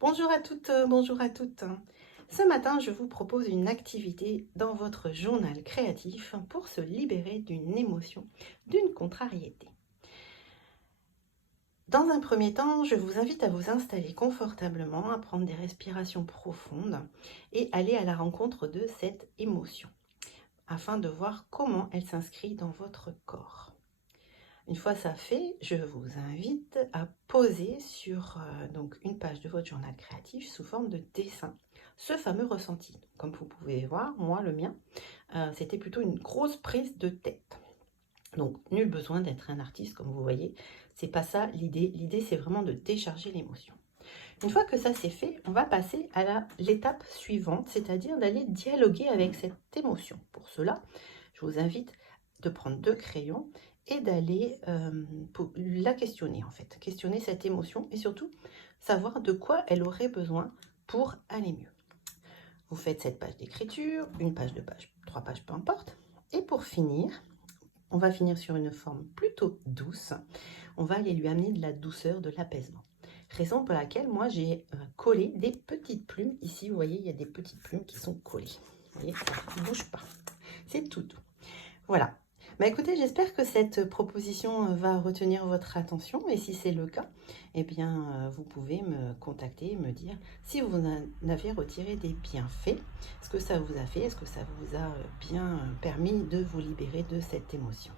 Bonjour à toutes, bonjour à toutes. Ce matin, je vous propose une activité dans votre journal créatif pour se libérer d'une émotion, d'une contrariété. Dans un premier temps, je vous invite à vous installer confortablement, à prendre des respirations profondes et aller à la rencontre de cette émotion afin de voir comment elle s'inscrit dans votre corps. Une fois ça fait, je vous invite à poser sur donc une page de votre journal créatif sous forme de dessin ce fameux ressenti. Comme vous pouvez voir, moi, le mien, c'était plutôt une grosse prise de tête. Donc, nul besoin d'être un artiste, comme vous voyez. C'est pas ça l'idée. L'idée, c'est vraiment de décharger l'émotion. Une fois que ça c'est fait, on va passer à l'étape suivante, c'est-à-dire d'aller dialoguer avec cette émotion. Pour cela, je vous invite de prendre deux crayons et d'aller la questionner en fait. Questionner cette émotion et surtout savoir de quoi elle aurait besoin pour aller mieux. Vous faites cette page d'écriture, une page, deux pages, trois pages, peu importe. Et pour finir, on va finir sur une forme plutôt douce. On va aller lui amener de la douceur, de l'apaisement. Raison pour laquelle moi j'ai collé des petites plumes. Ici, vous voyez, il y a des petites plumes qui sont collées. Vous voyez, ça ne bouge pas. C'est tout doux. Voilà. Bah écoutez, j'espère que cette proposition va retenir votre attention et si c'est le cas, eh bien, vous pouvez me contacter et me dire si vous en avez retiré des bienfaits, ce que ça vous a fait, est-ce que ça vous a bien permis de vous libérer de cette émotion.